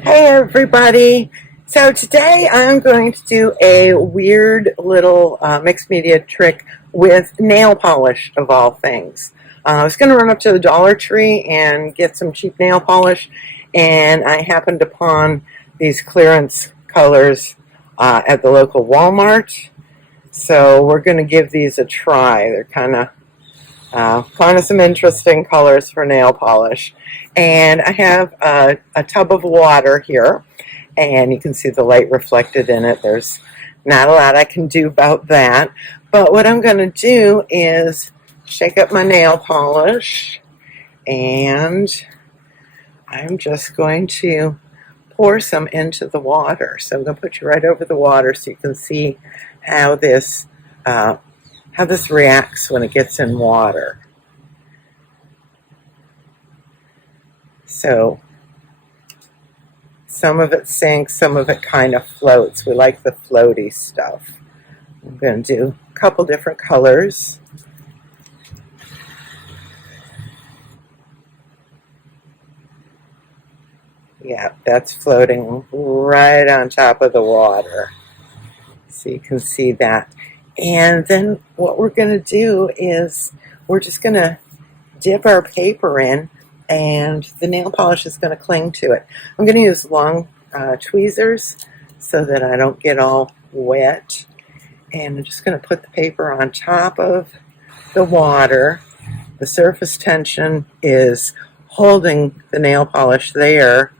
Hey everybody! So today I'm going to do a weird little mixed media trick with nail polish of all things. I was going to run up to the Dollar Tree and get some cheap nail polish, and I happened upon these clearance colors at the local Walmart. So we're going to give these a try. They're kind of some interesting colors for nail polish. And I have a tub of water here, and you can see the light reflected in it. There's not a lot I can do about that. But what I'm going to do is shake up my nail polish, and I'm just going to pour some into the water. So I'm going to put you right over the water so you can see how this reacts when it gets in water. So some of it sinks, some of it kind of floats. We like the floaty stuff. I'm going to do a couple different colors. Yeah, that's floating right on top of the water. So you can see that. And then what we're going to do is we're just going to dip our paper in, and the nail polish is going to cling to it. I'm going to use long tweezers so that I don't get all wet. And I'm just going to put the paper on top of the water. The surface tension is holding the nail polish there.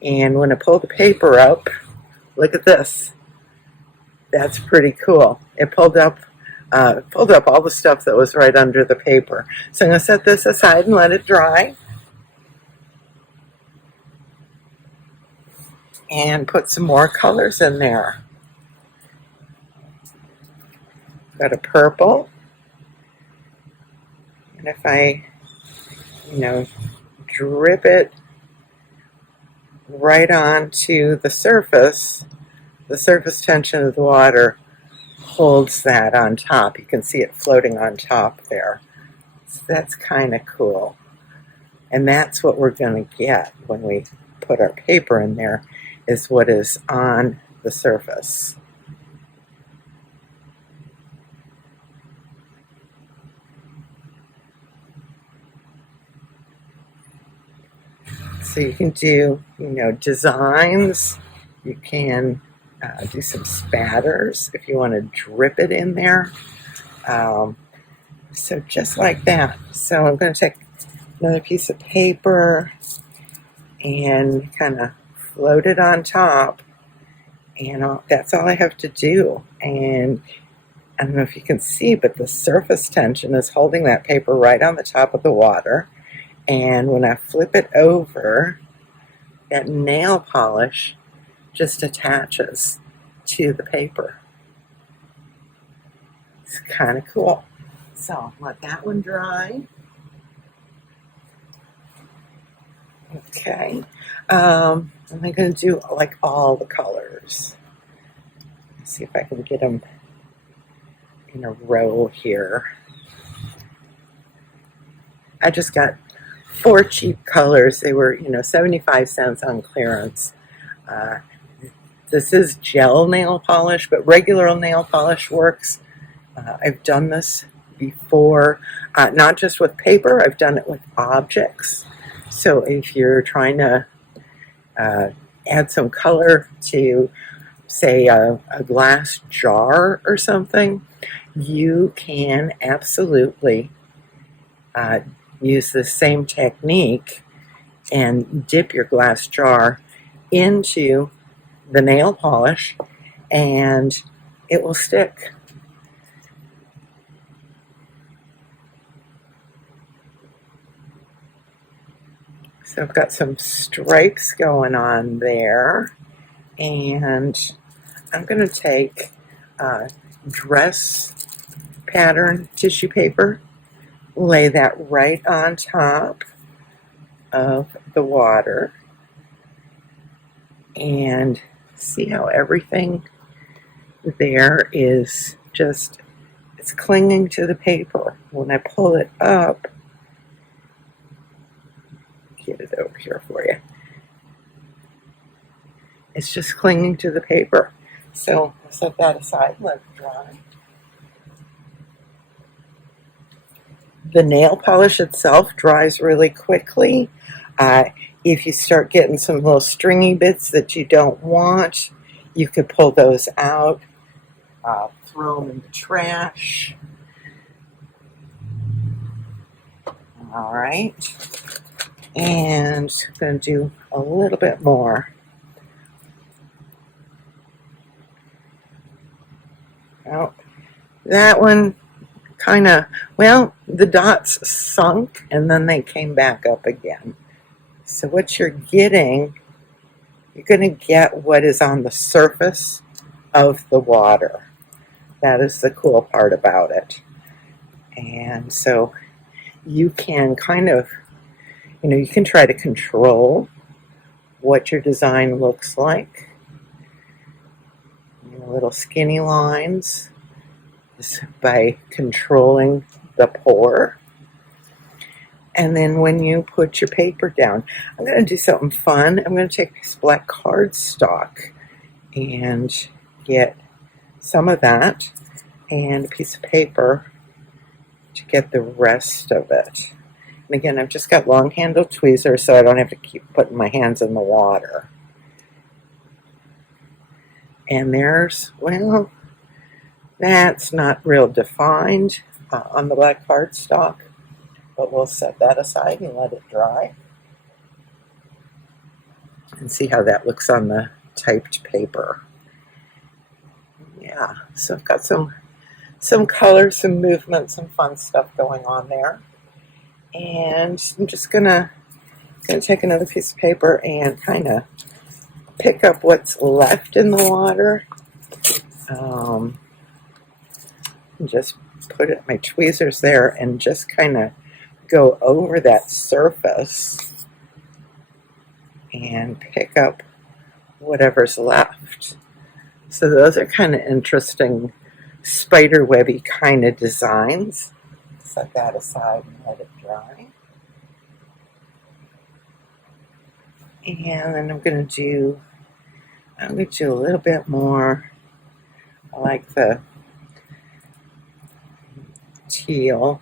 And when I pull the paper up, look at this. That's pretty cool. It pulled up all the stuff that was right under the paper. So I'm going to set this aside and let it dry. And put some more colors in there. Got a purple. And if I, drip it right onto the surface tension of the water holds that on top. You can see it floating on top there. So that's kind of cool. And that's what we're going to get when we put our paper in there, is what is on the surface. So you can do, designs. You can do some spatters if you want to drip it in there. So just like that. So I'm going to take another piece of paper and kind of float it on top, and that's all I have to do. And I don't know if you can see, but the surface tension is holding that paper right on the top of the water. And when I flip it over, that nail polish just attaches to the paper. It's kind of cool. So let that one dry. Okay. I'm going to do like all the colors. Let's see if I can get them in a row here. I just got 4 cheap colors. They were, 75 cents on clearance. This is gel nail polish, but regular nail polish works. I've done this before, not just with paper. I've done it with objects. So if you're trying to add some color to, say, a glass jar or something, you can absolutely use the same technique and dip your glass jar into the nail polish, and it will stick. So I've got some stripes going on there, and I'm going to take dress pattern tissue paper, lay that right on top of the water, and see how everything there is just, it's clinging to the paper. When I pull it up, get it over here for you. It's just clinging to the paper. So I'll set that aside, let it dry. The nail polish itself dries really quickly. If you start getting some little stringy bits that you don't want, you could pull those out, throw them in the trash. All right. And I'm going to do a little bit more. Oh, that one kind of, well, the dots sunk and then they came back up again. So what you're going to get what is on the surface of the water. That is the cool part about it. And so you can kind of, you can try to control what your design looks like. Little skinny lines just by controlling the pour. And then when you put your paper down, I'm going to do something fun. I'm going to take this black cardstock and get some of that and a piece of paper to get the rest of it. And again, I've just got long handled tweezers so I don't have to keep putting my hands in the water. And there's, well, that's not real defined on the black cardstock, but we'll set that aside and let it dry. And see how that looks on the typed paper. Yeah, so I've got some color, some movement, some fun stuff going on there. And I'm just gonna take another piece of paper and kind of pick up what's left in the water. Just put my tweezers there and just kind of go over that surface and pick up whatever's left. So those are kind of interesting spider webby kind of designs. Set that aside and let it dry. And then I'm going to do a little bit more. I like the teal.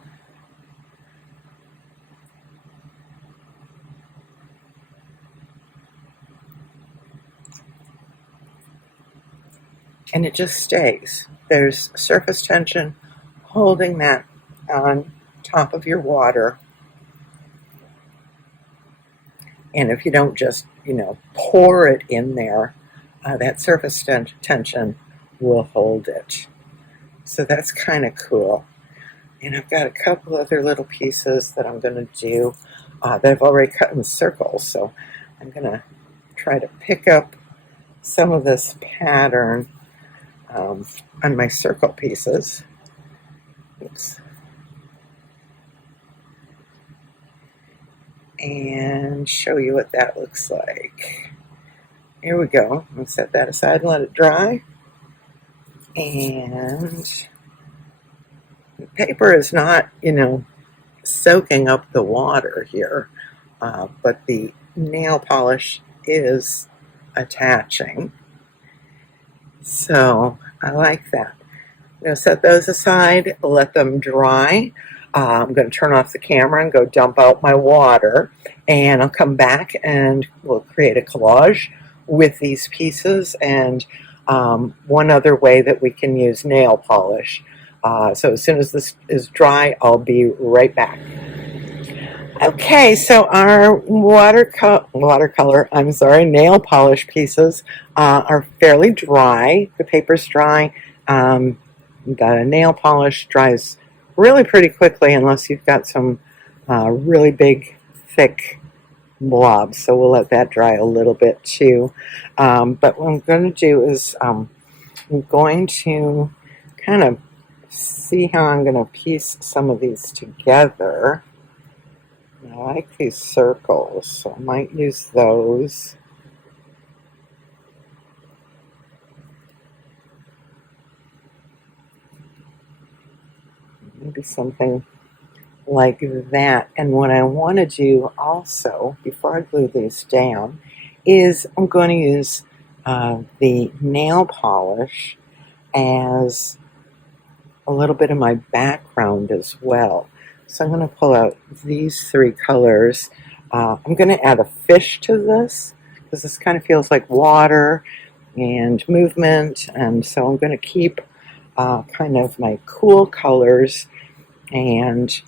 And it just stays. There's surface tension holding that on top of your water. And if you don't just, pour it in there, that surface tension will hold it. So that's kind of cool. And I've got a couple other little pieces that I'm going to do that I've already cut in circles. So I'm going to try to pick up some of this pattern on my circle pieces. Oops. And show you what that looks like. Here we go. I'm going to set that aside and let it dry. And the paper is not, soaking up the water here, but the nail polish is attaching. So I like that. I'm going to set those aside, let them dry. I'm going to turn off the camera and go dump out my water, and I'll come back and we'll create a collage with these pieces and one other way that we can use nail polish. So as soon as this is dry, I'll be right back. Okay, so our nail polish pieces are fairly dry. The paper's dry. The nail polish dries really pretty quickly unless you've got some really big, thick blobs. So we'll let that dry a little bit too. But what I'm going to do is I'm going to kind of see how I'm going to piece some of these together. I like these circles, so I might use those. Maybe something like that. And what I want to do also, before I glue these down, is I'm going to use the nail polish as a little bit of my background as well. So I'm going to pull out these three colors. I'm going to add a fish to this because this kind of feels like water and movement, and so I'm going to keep kind of my cool colors. And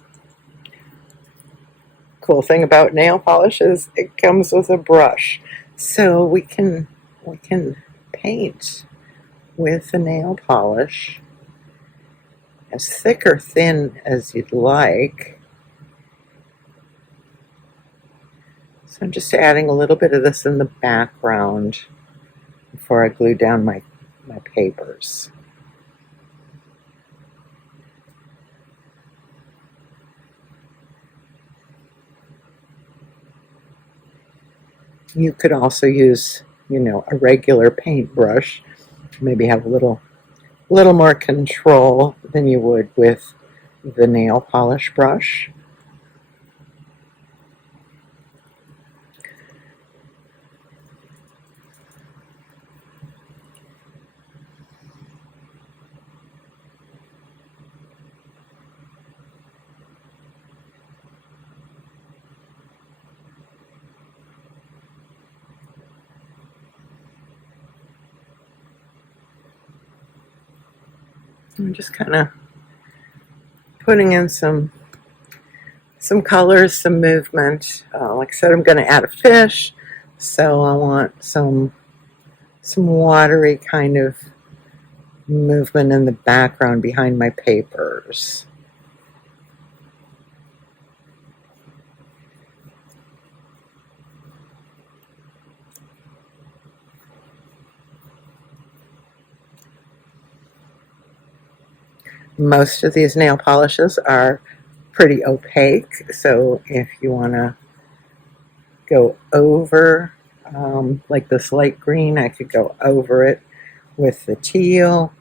cool thing about nail polish is it comes with a brush, so we can paint with the nail polish as thick or thin as you'd like. So I'm just adding a little bit of this in the background before I glue down my papers. You could also use, a regular paintbrush, maybe have a little more control than you would with the nail polish brush. I'm just kind of putting in some colors, some movement. Like I said, I'm going to add a fish, so I want some watery kind of movement in the background behind my papers. Most of these nail polishes are pretty opaque, so if you want to go over, like this light green, I could go over it with the teal.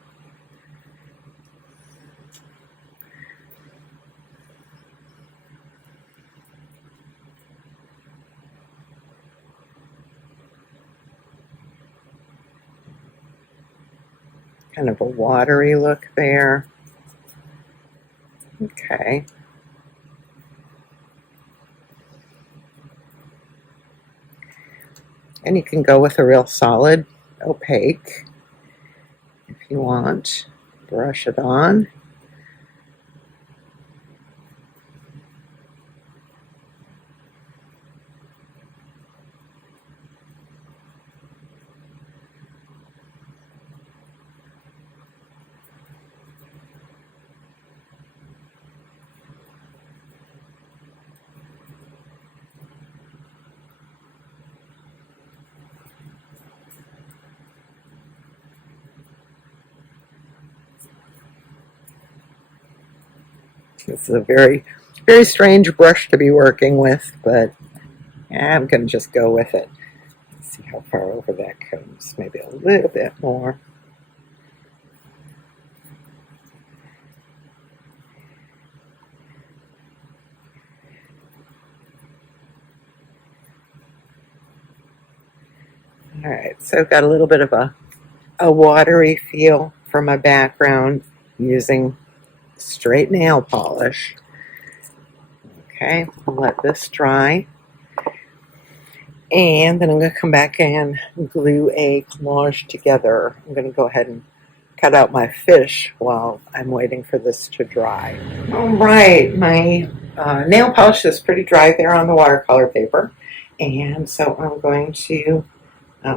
Kind of a watery look there. Okay. And you can go with a real solid opaque if you want. Brush it on. This is a very, very strange brush to be working with, but I'm going to just go with it. Let's see how far over that comes. Maybe a little bit more. All right, so I've got a little bit of a watery feel for my background using straight nail polish. Okay, I'll let this dry. And then I'm going to come back and glue a collage together. I'm going to go ahead and cut out my fish while I'm waiting for this to dry. All right, my nail polish is pretty dry there on the watercolor paper. And so I'm going to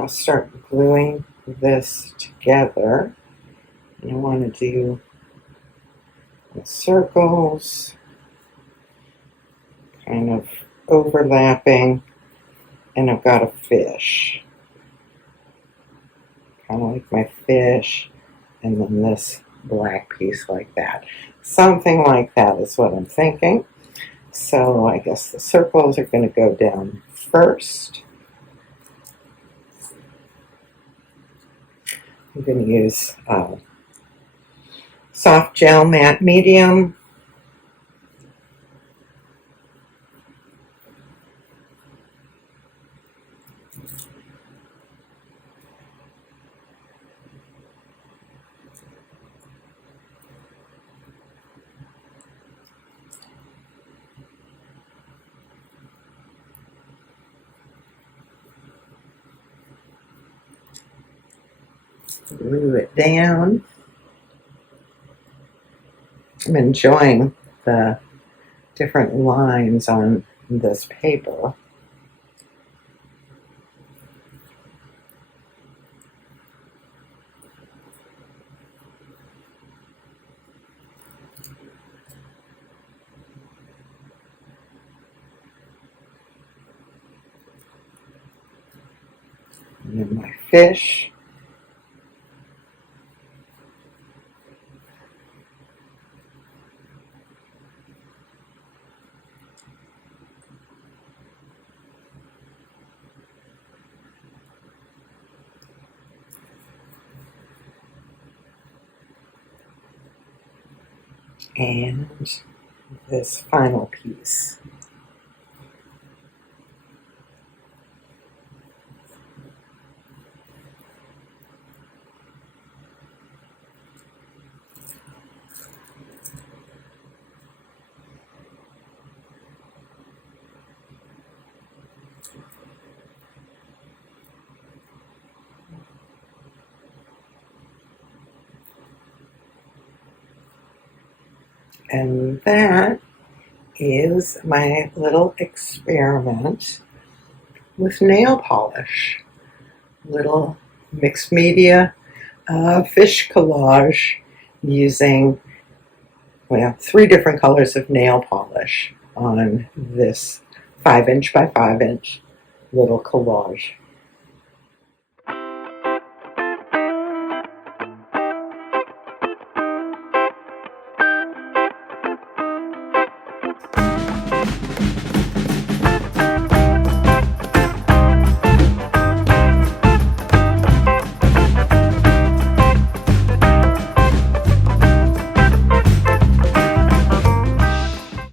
start gluing this together. And I want to do the circles, kind of overlapping, and I've got a fish. Kind of like my fish, and then this black piece like that. Something like that is what I'm thinking. So I guess the circles are going to go down first. I'm going to use soft gel matte medium. glue it down. I'm enjoying the different lines on this paper. And then my fish. And this final piece. And that is my little experiment with nail polish. Little mixed media fish collage using, well, 3 different colors of nail polish on this 5" by 5" little collage.